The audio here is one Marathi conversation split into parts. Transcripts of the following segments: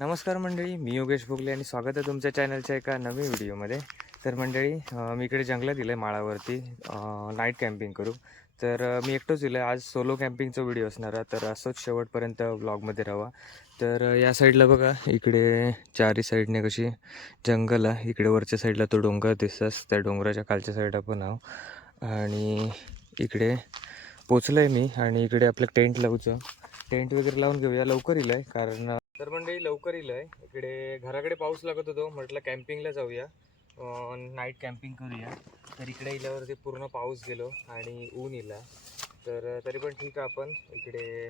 नमस्कार मंडळी, मी योगेश भोगले आणि स्वागत आहे तुमच्या चॅनलच्या एका नवीन व्हिडिओमध्ये. तर मंडळी, मी इकडे जंगलात दिलं आहे माळावरती नाईट कॅम्पिंग करू. तर मी एकटंच दिलं आहे. आज सोलो कॅम्पिंगचा व्हिडिओ असणार आहे, तर असंच शेवटपर्यंत व्लॉगमध्ये राहा. तर या साईडला बघा, इकडे चारी साईडने कशी जंगल आहे. इकडे वरच्या साईडला तो डोंगर दिसताच, त्या डोंगराच्या खालच्या साईडला पण आहो. आणि इकडे पोचलो आहे मी आणि इकडे आपलं टेंट वगैरे लावून घेऊया. लवकर येईल आहे कारण तर मंडळी लवकर येईल आहे. इकडे घराकडे पाऊस लागत होतो, म्हटलं कॅम्पिंगला जाऊया, नाईट कॅम्पिंग करूया. तर इकडे इल्यावरती पूर्ण पाऊस गेलो आणि ऊन इला. तर तरी पण ठीक आहे, आपण इकडे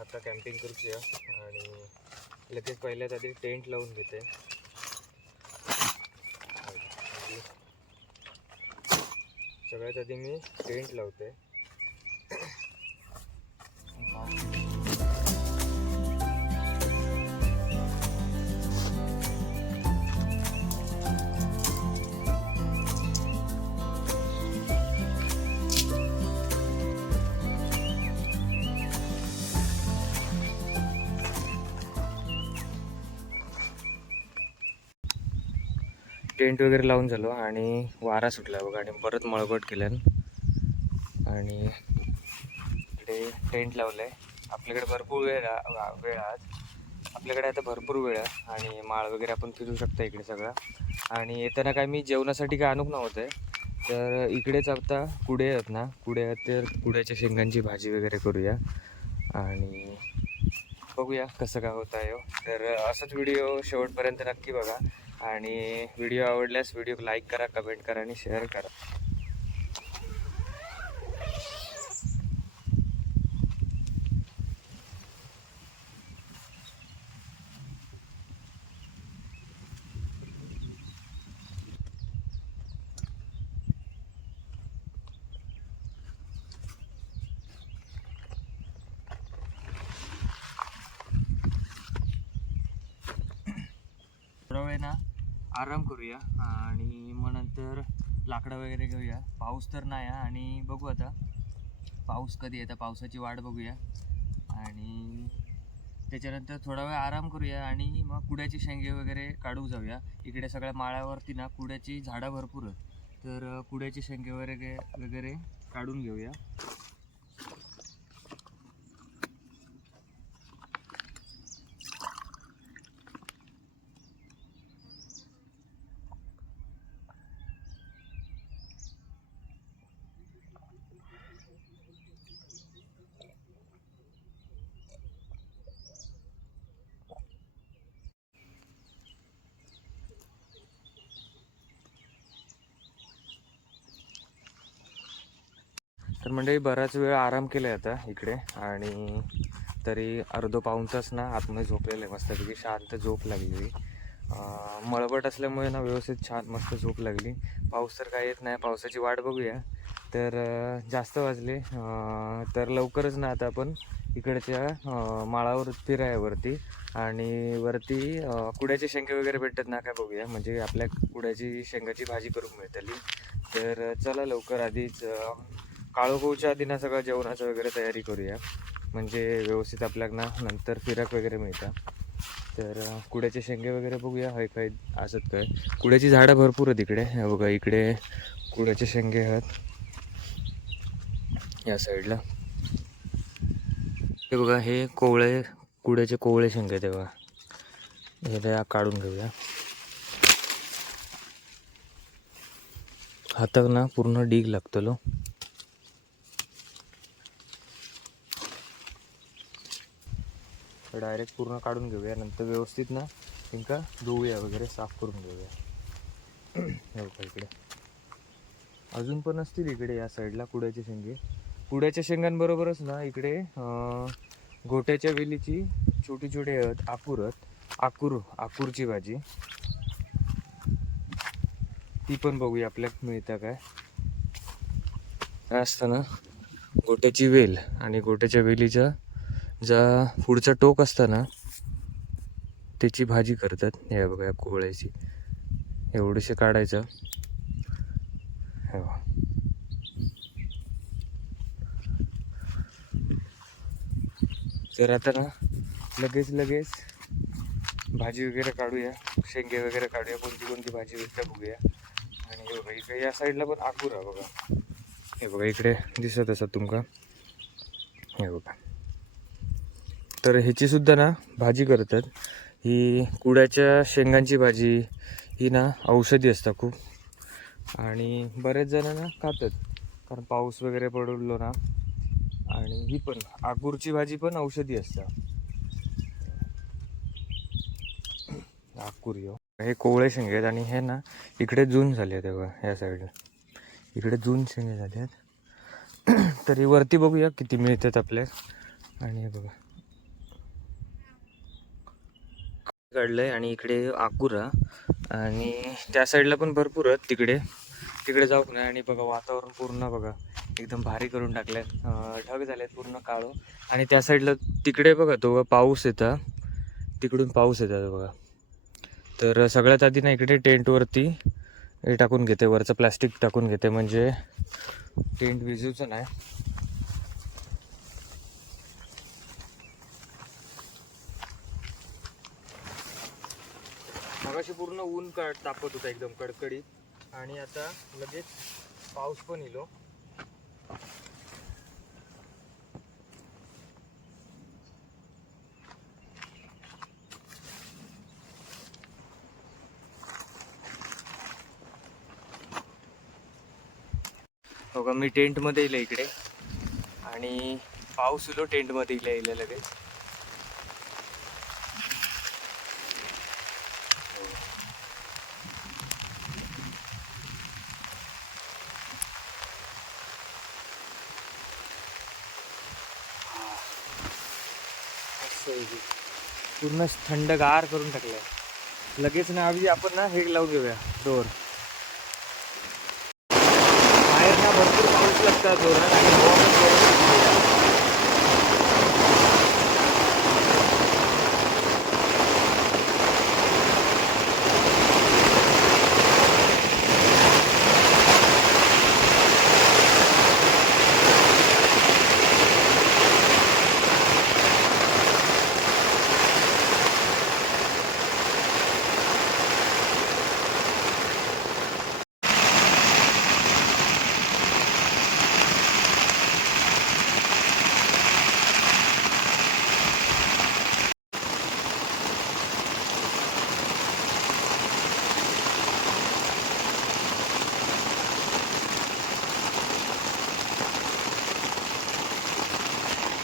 आता कॅम्पिंग करूया. आणि लगेच पहिल्याच आधी टेंट लावून घेते. सगळ्यात आधी मी टेंट लावते. टेंट वगैरे लावून झालो आणि वारा सुटला बघा आणि परत मळबट केल्यान आणि इकडे टेंट लावलं आहे. आपल्याकडे भरपूर वेळ आज आपल्याकडे आता भरपूर वेळ आहे आणि माळ वगैरे आपण फिरू शकता इकडे सगळं. आणि येताना काय मी जेवणासाठी काय आणूक नव्हतं आहे, तर इकडेच आता कुडे आहेत ना, कुडे आहेत, तर कुड्याच्या शेंगांची भाजी वगैरे करूया आणि बघूया कसं काय होत आहे. तर असंच व्हिडिओ शेवटपर्यंत नक्की बघा आणि व्हिडिओ आवडल्यास व्हिडिओ लाईक करा, कमेंट करा आणि शेअर करा. थोडा वेळ ना आराम करूया आणि मग नंतर लाकडं वगैरे घेऊया. पाऊस तर नाही आहे आणि बघू आता पाऊस कधी येतं, पावसाची वाट बघूया आणि त्याच्यानंतर थोडा वेळ आराम करूया आणि मग कुड्याची शेंगे वगैरे काढू जाऊया. इकडे सगळ्या माळ्यावरती ना कुड्याची झाडं भरपूर आहेत, तर कुड्याची शेंगे वगैरे काढून घेऊया. तर म्हणजे बराच वेळ आराम केला आहे आता इकडे आणि तरी अर्धो पाऊण तास ना आतमध्ये झोपलेलं आहे. मस्तपैकी शांत झोप लागली. मळबट असल्यामुळे ना व्यवस्थित छान मस्त झोप लागली. पाऊस तर काय येत नाही, पावसाची वाट बघूया. तर जास्त वाजले तर लवकरच ना आता आपण इकडच्या माळावर फिरायावरती आणि वरती कुड्याचे शेंगे वगैरे भेटतात ना काय बघूया, म्हणजे आपल्या कुड्याची शेंगाची भाजी करून मिळतली. तर चला लवकर आधीच काळोखाच्या आधी ना सगळं जेवणाचं वगैरे तयारी करूया, म्हणजे व्यवस्थित आपल्याला नंतर फिरक वगैरे मिळतात. तर कुड्याचे शेंगे वगैरे बघूया हाय काय असत काय. कुड्याची झाडं भरपूर आहेत इकडे. हे बघा इकडे कुड्याचे शेंगे आहेत या साईडला. हे बघा हे कोवळे कुड्याचे कोवळे शेंगे, तेव्हा हे काढून घेऊया. हाताक ना पूर्ण डीग लागतलो. डायरेक्ट पूर्ण काढून घेऊया, नंतर व्यवस्थित ना इंका धुवूया वगैरे, साफ करून घेऊया. हे बघा इकडे अजून पण असतील इकडे या साईडला कुड्याचे शेंगे. कुड्याच्या शेंगांबरोबरच ना इकडे गोट्याच्या वेलीची छोटी छोटी आकूरची भाजी, ती पण बघूया आपल्याला मिळतं काय. काय असतं ना, गोट्याची वेल आणि गोट्याच्या वेलीचा जा पुढचा टोक असतं ना, त्याची भाजी करतात. हे बघा कोहळ्याची, एवढीशी काढायचं. तर आता ना लगेच भाजी वगैरे काढूया, शेंगे वगैरे काढूया, कोणती कोणती भाजी वगैरे बघूया. आणि हे बघा इकडे या साईडला पण आकूर आहे बघा. हे बघा इकडे दिसत असत तुमका, हे बघा. तर ह्याची सुद्धा ना भाजी करतात. ही कुड्याच्या शेंगांची भाजी ही ना औषधी असतात खूप, आणि बरेच जण ना खातात कारण पाऊस वगैरे पडलो ना. आणि ही पण आकूरची भाजी पण औषधी असतात. आकूर हे कोवळे शेंगे आहेत आणि हे ना इकडे जून झाले आहेत बघा. ह्या साईडला इकडे जून शेंगे झाले आहेत. तरी वरती बघूया किती मिळतात आपल्या. आणि हे बघा काढलंय आणि इकडे आकुरा, आणि त्या साईडला पण भरपूर आहेत. तिकडे तिकडे जाऊ नाही. आणि बघा वातावरण पूर्ण बघा एकदम भारी करून टाकलंय. ढग झालेत पूर्ण काळो. आणि त्या साईडला तिकडे बघा तो पाऊस येता, तिकडून पाऊस येतात बघा. तर सगळ्यात आधी ना इकडे टेंटवरती हे टाकून घेते, वरचं प्लॅस्टिक टाकून घेते, म्हणजे टेंट विजूचं नाही. मगाशी पूर्ण ऊन तापत होता एकदम कडकडीत, आणि आता लगेच पाऊस पण येलो. बघा मी टेंटमध्ये येईल इकडे, आणि पाऊस येलो टेंटमध्ये येईल लगेच. पूर्ण थंडगार करून टाकलंय लगेच ना. आधी आपण ना हे लावून घेऊया डोर. बाहेर ना भरपूर पाऊस लागतात जोरात, आणि हवा पण जोरात.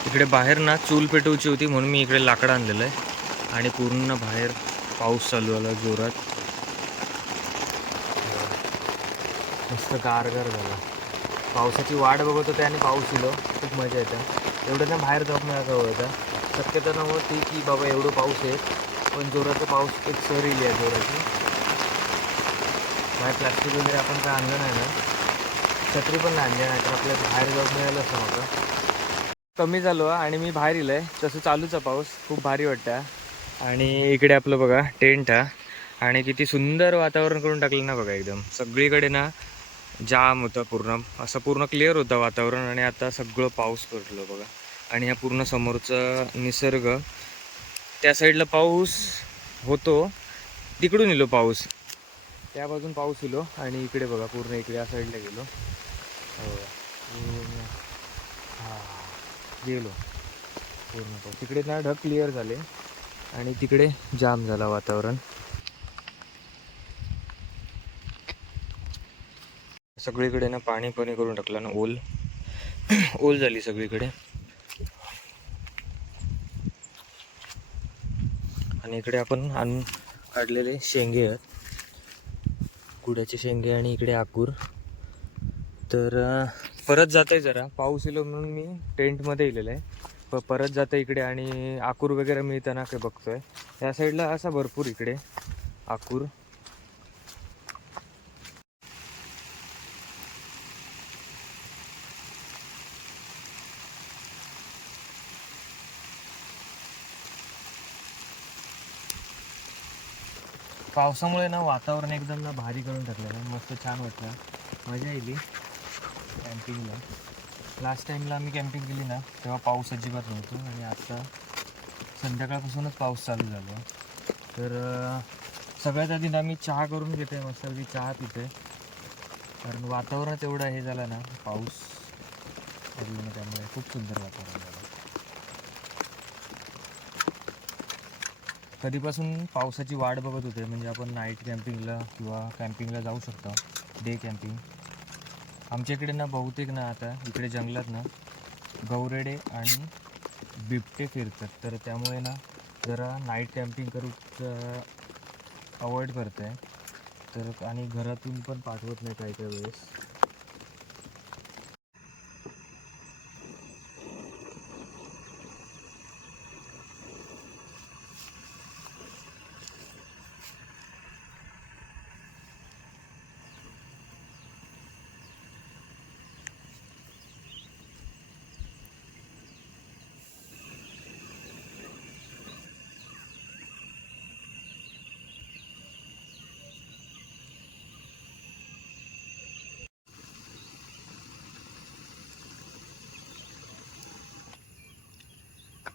इकडे बाहेर ना चूल पेटवची होती म्हणून मी इकडे लाकडं आणलेलं आहे, आणि पूर्ण बाहेर पाऊस चालू आला जोरात. मस्त गारगार झाला. पावसाची वाट बघत होते आणि पाऊस येलो. खूप मजा येते. एवढं ना बाहेर जाऊन मिळायचं होतं. शक्यता नव्हती की बाबा एवढं पाऊस आहे, पण जोराचा पाऊस एक सर येईल आहे जोराची. बाहेर प्लास्टिक वगैरे आपण काय आणलं नाही ना, छत्री पण नाही आणली, नाही तर आपल्याला बाहेर जाऊन मिळालं असं होतं. कमी झालो आणि मी बाहेर येलो आहे. तसं चालूच आहे पाऊस, खूप भारी वाटतं. आणि इकडे आपलं बघा टेंट हा, आणि किती सुंदर वातावरण करून टाकलं ना बघा. एकदम सगळीकडे ना जाम होतं पूर्ण, असं पूर्ण क्लिअर होतं वातावरण. आणि आता सगळं पाऊस पडलो बघा. आणि ह्या पूर्ण समोरचा निसर्ग, त्या साईडला पाऊस होतो, तिकडून येलो पाऊस, त्या बाजून पाऊस येलो. आणि इकडे बघा पूर्ण इकडे या साईडला गेलो. हो हां गेलो पूर्ण पाऊस. तिकडे ना ढग क्लिअर झाले, आणि तिकडे जाम झाला वातावरण. सगळीकडे ना पाणी पाणी करून टाकलं ना, ओल ओल झाली सगळीकडे. आणि इकडे आपण आणून काढलेले शेंगे आहेत, कुड्याचे शेंगे, आणि इकडे आकूर. तर परत जात आहे, जरा पाऊस येलो म्हणून मी टेंटमध्ये येलेलं आहे. परत जातं इकडे, आणि आकूर वगैरे मिळताना काय बघतोय. या साईडला असा भरपूर इकडे आकूर. पावसामुळे ना वातावरण एकदम ना भारी करून टाकलं ना, मस्त छान वाटलं, मजा येईल कॅम्पिंगला. लास्ट टाईमला आम्ही कॅम्पिंग केली ना तेव्हा पाऊस अजिबात नव्हतो, आणि आता संध्याकाळपासूनच पाऊस चालू झाला. तर सगळ्यात आधी ना मी चहा करून घेते, मस्त अगदी चहा पिते, कारण वातावरणच एवढं हे झालं ना, पाऊस पडलो ना, त्यामुळे खूप सुंदर वातावरण झालं. कधीपासून पावसाची वाट बघत होते, म्हणजे आपण नाईट कॅम्पिंगला किंवा कॅम्पिंगला जाऊ शकतो, डे कॅम्पिंग. आमच्या इकडे ना बहुतेक ना आता इकडे जंगलात ना गौरेडे आणि बिबटे फिरतात, तर त्यामुळे ना जरा नाईट कॅम्पिंग करूच अवॉइड करत आहे. तर आणि घरातून पण पाठवत नाही काही काही वेळेस.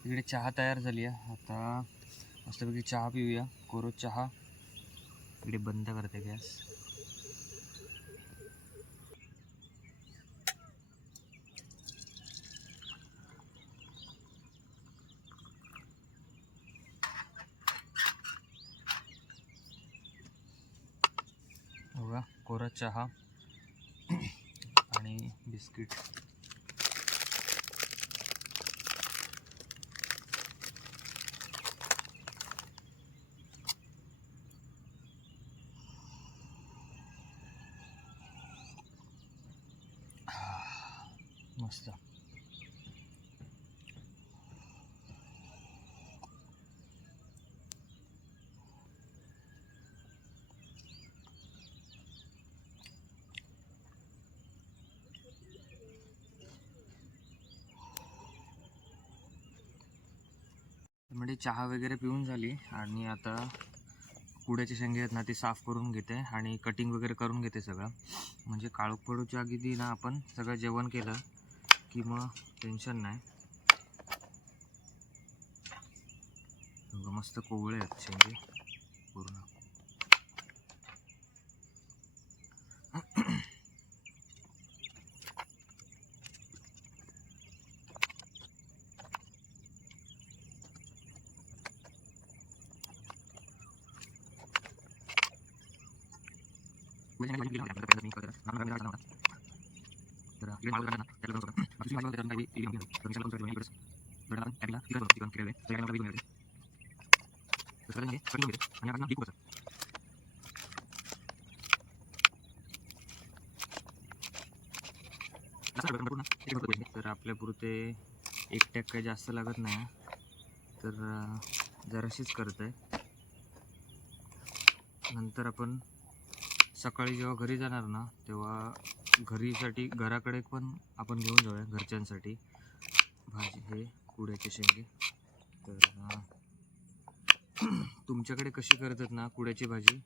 इकडे चहा तयार झाली आहे. आता मस्तपैकी चहा पिऊया, कोरो चहा. इकडे बंद करते गॅस. बघा, कोरा चहा आणि बिस्किट. मस्त. म्हणजे चहा वगैरे पिऊन झाली आणि आता कुड्याचे शेंगे आहेत ना ते साफ करून घेते आणि कटिंग वगैरे करून घेते सगळं. म्हणजे काळोख पडूच्या आधी ना आपण सगळं जेवण केलं की मग टेन्शन नाही. मस्त कोवळे आहेत शेंगे पूर्ण. तर आपल्या पुरते एक टॅक काही जास्त लागत नाही, तर जराशीच करत आहे. नंतर आपण सकाळी जेव्हा घरी जाणार ना तेव्हा घराकडे पण आपण घेऊन जाऊया घरच्यांसाठी भाजी. हे कुड्याचे शेंगे. तर तुमच्याकडे कशी करतात ना कुड्याची भाजी,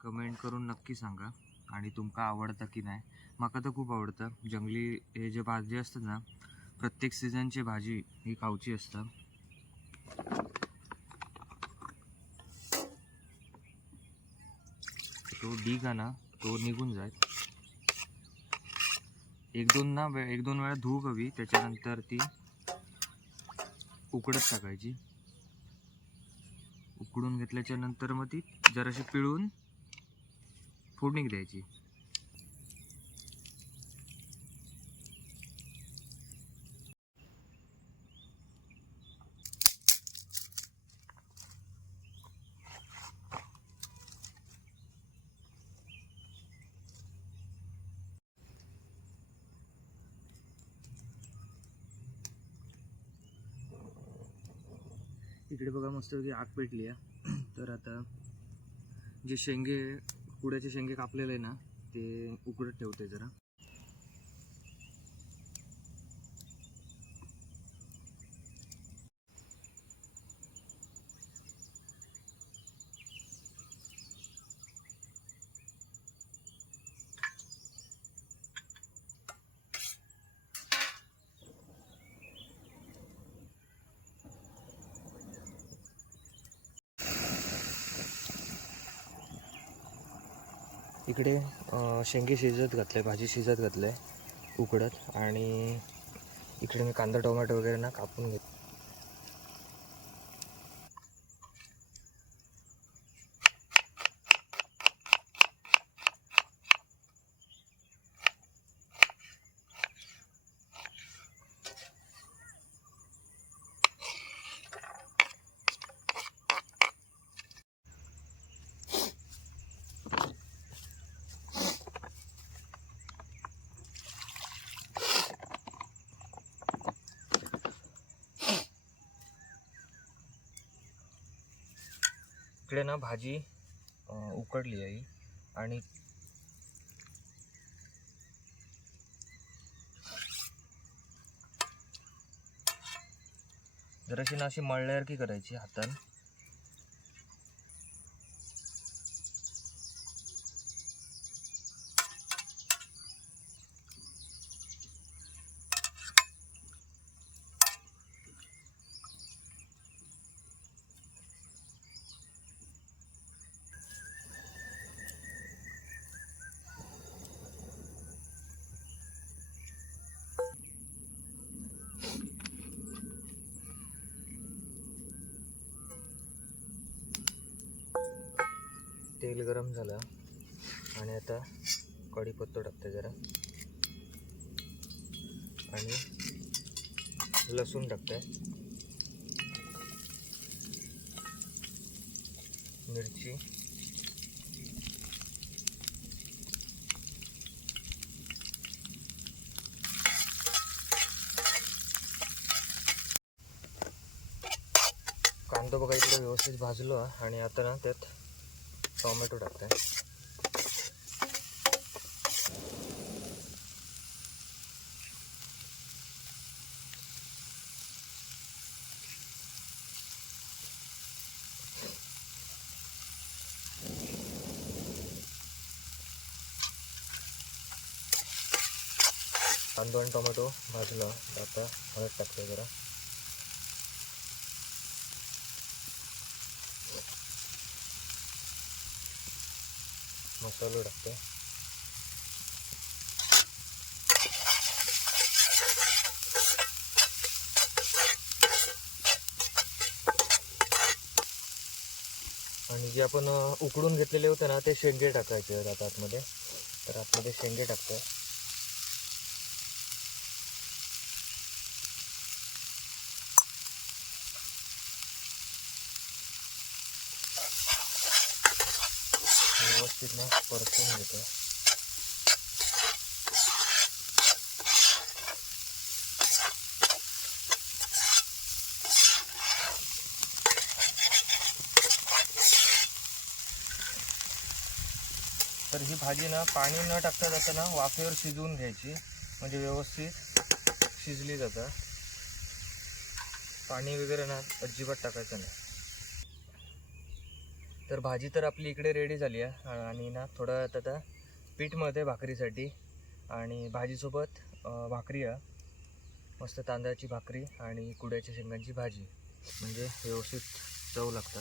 कमेंट करून नक्की सांगा. आणि तुमका आवडतं की नाही. माका तर खूप आवडतं. जंगली हे जे भाजी असतात ना, प्रत्येक सीझनची भाजी ही खाऊची असतं. तो ढीग आहे ना तो निघून जाय. एक दोन वेळा धुवू हवी, त्याच्यानंतर ती उकडत टाकायची. उकडून घेतल्याच्या नंतर मग ती जराशी पिळून फोडणी द्यायची. इकडे बघा मस्तपैकी आग पेटली आहे. तर आता जे कुड्याचे शेंगे कापलेले आहे ना ते उकडत ठेवते जरा. इकडे शेंगे शिजत घातले, भाजी शिजत घातले उकडत, आणि इकडे मी कांदा टोमॅटो वगैरे ना कापून घेतो. इकडे ना भाजी उकडली आहे आणि जराशी ना अशी मळल्यासारखी करायची हातान. तेल गरम झालं आणि आता कढीपत्ता टाकते जरा आणि लसूण टाकते, मिरची, कांदा बघा इकडे व्यवस्थित भाजलो आणि आता ना त्यात टोमॅटो टाकते. कांदा आणि टोमॅटो भाजला, आता हळद टाकते जरा, मसाला टाकते, आणि जे आपण उकडून घेतलेले होते ना ते शेंगे टाकायचे आता आतमध्ये. तर आतमध्ये शेंगे टाकते. व्यवस्थित ना परतून घेते. तर ही भाजी ना पाणी न टाकता जाताना वाफेवर शिजवून घ्यायची, म्हणजे व्यवस्थित शिजली जातं. पाणी वगैरे ना अजिबात टाकायचं नाही. तर भाजी तर आपली इकडे रेडी झाली आहे आणि ना थोडं आता पीठ मळते भाकरीसाठी, आणि भाजीसोबत भाकरी आहे, मस्त तांदळाची भाकरी आणि कुड्याच्या शेंगांची भाजी, म्हणजे व्यवस्थित चव लागतं.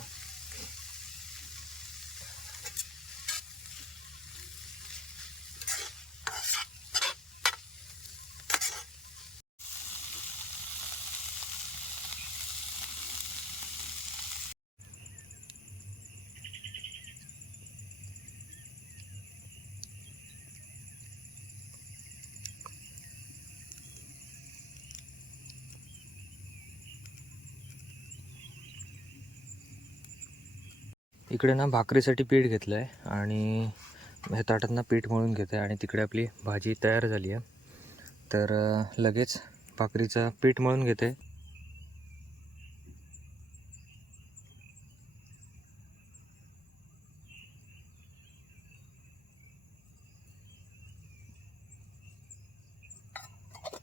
इकडे ना भाकरीसाठी पीठ घेतलं आहे आणि ह्या ताटात ना पीठ मळून घेते आणि तिकडे आपली भाजी तयार झाली आहे. तर लगेच भाकरीचं पीठ मळून घेते.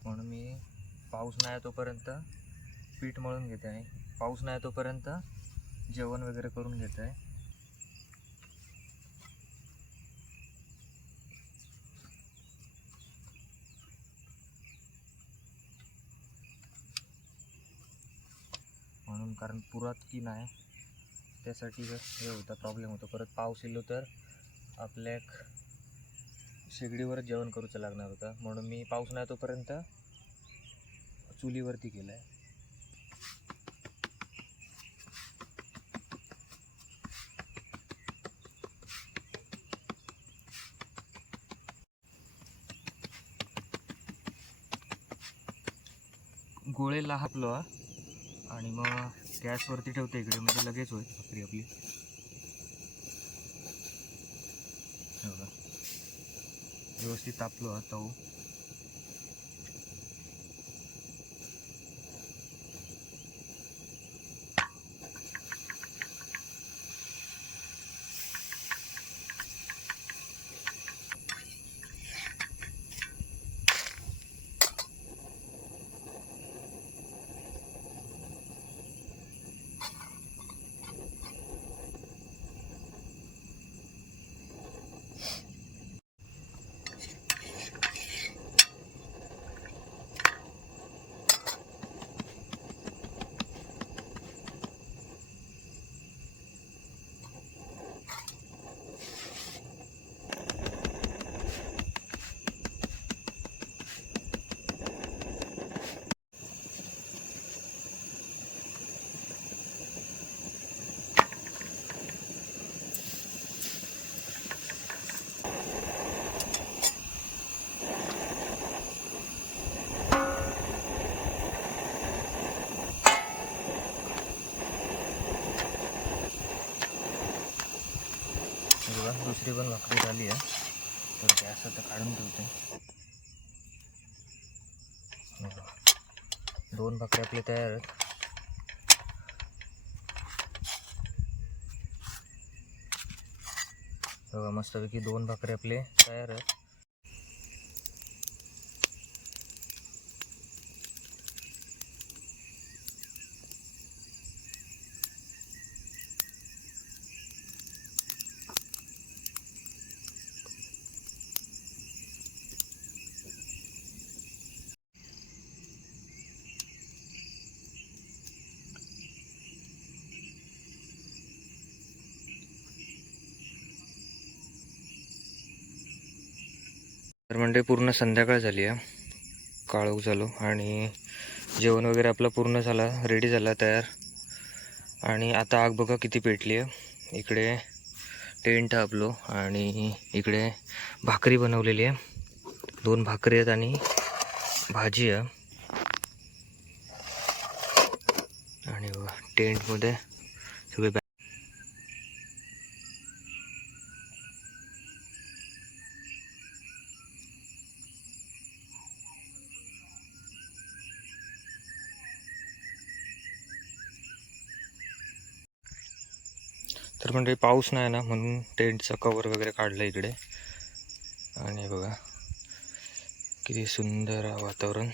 म्हणून मी पाऊस नाही तोपर्यंत पीठ मळून घेते आहे, पाऊस नाही तोपर्यंत जेवण वगैरे करून घेते आहे. म्हणून कारण पुरात की नाही त्यासाठी हे होता प्रॉब्लेम होतो. परत पाऊस येलो तर आपल्याक शेगडीवरच जेवण करूचं लागणार होतं, म्हणून मी पाऊस नाही तोपर्यंत चुलीवरती केलं आहे. गोळे लाहपलो आणि मग गॅसवरती ठेवते इकडे, म्हणजे लगेच होईल भाकरी आपली. व्यवस्थित तापलो तवू. बघा दुसरी पण भाकरी झाली आहे, तर गॅस आता काढून ठेवते. दोन भाकरी आपले तयार आहेत. बघा मस्तपैकी दोन भाकरी आपले तयार आहेत. तर म्हणजे पूर्ण संध्याकाळ झाली आहे, काळोख झालो आणि जेवण वगैरे आपलं पूर्ण झाला, रेडी झाला तयार. आणि आता आग बघा किती पेटली आहे. इकडे टेंट आपलो आणि इकडे भाकरी बनवलेली आहे. दोन भाकरी आहेत आणि भाजी आहे. आणि बघा टेंटमध्ये सगळे तर म्हणजे पाऊस नाही ना, म्हणून टेंटचं कवर वगैरे काढलं इकडे. आणि बघा किती सुंदर वातावरण.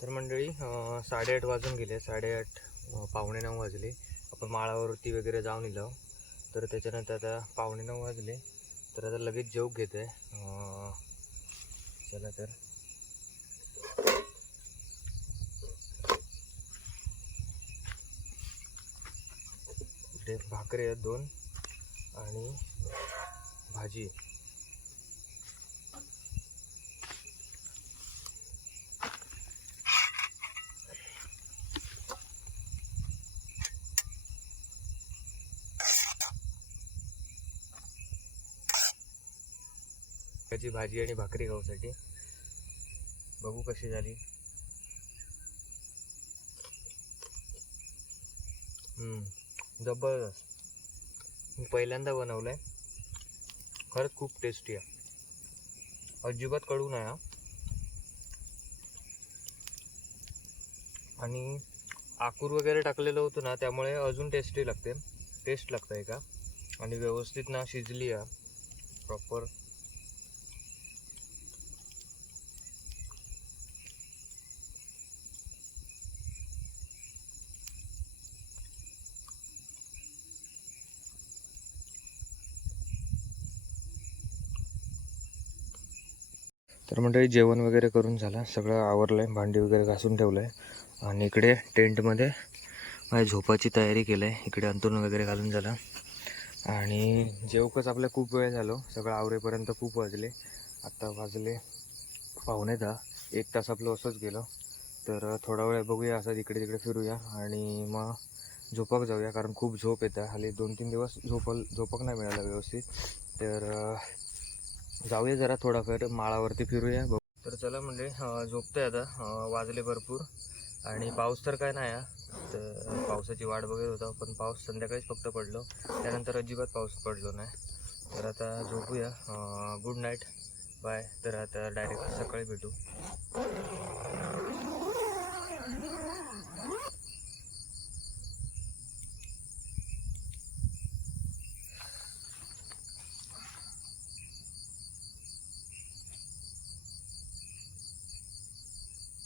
तर मंडळी 8:30 वाजून गेले. 8:30 पावणे 9 वाजले. आपण माळावरती वगैरे जाऊन इलो. तर त्याच्यानंतर आता 8:45 वाजले. तर आता लगेच जेव घेते. चला तर इकडे भाकरी आहेत 2 आणि भाजी. त्याची भाजी आणि भाकरी खाऊसाठी बघू कशी झाली. जबरदस्त. मी पहिल्यांदा बनवलं आहे. खरंच खूप टेस्टी आहे. अजिबात कडू नाही हा. आणि आकूर वगैरे टाकलेलं होतं ना, त्यामुळे अजून टेस्टी लागते. टेस्ट लागतं आहे का. आणि व्यवस्थित ना शिजली आहे प्रॉपर. तर मंडळी जेवण वगैरे करून झालं, सगळं आवरलं आहे, भांडी वगैरे घासून ठेवलं आहे. आणि इकडे टेंटमध्ये माझ्या झोपाची तयारी केलं आहे. इकडे अंथरूण वगैरे घालून झालं. आणि जेवकच आपल्या खूप वेळ झालो, सगळं आवरेपर्यंत खूप वाजले. आत्ता वाजले 9:45. 1 तास आपलं असंच गेलं. तर थोडा वेळ बघूया, असं इकडे तिकडे फिरूया आणि मग झोपक जाऊया, कारण खूप झोप येतं. हल्ली 2-3 दिवस झोपक नाही मिळालं व्यवस्थित. तर जाऊया जरा थोडाफार माळावरती फिरूया. तर चला म्हणजे झोपतोय आता. वाजले भरपूर आणि पाऊस तर काय नाही आहे. तर पावसाची वाट बघत होता, पण पाऊस संध्याकाळीच फक्त पडलो. त्यानंतर अजिबात पाऊस पडलो नाही. तर आता झोपूया. Good night, bye. तर आता डायरेक्ट सकाळी भेटू.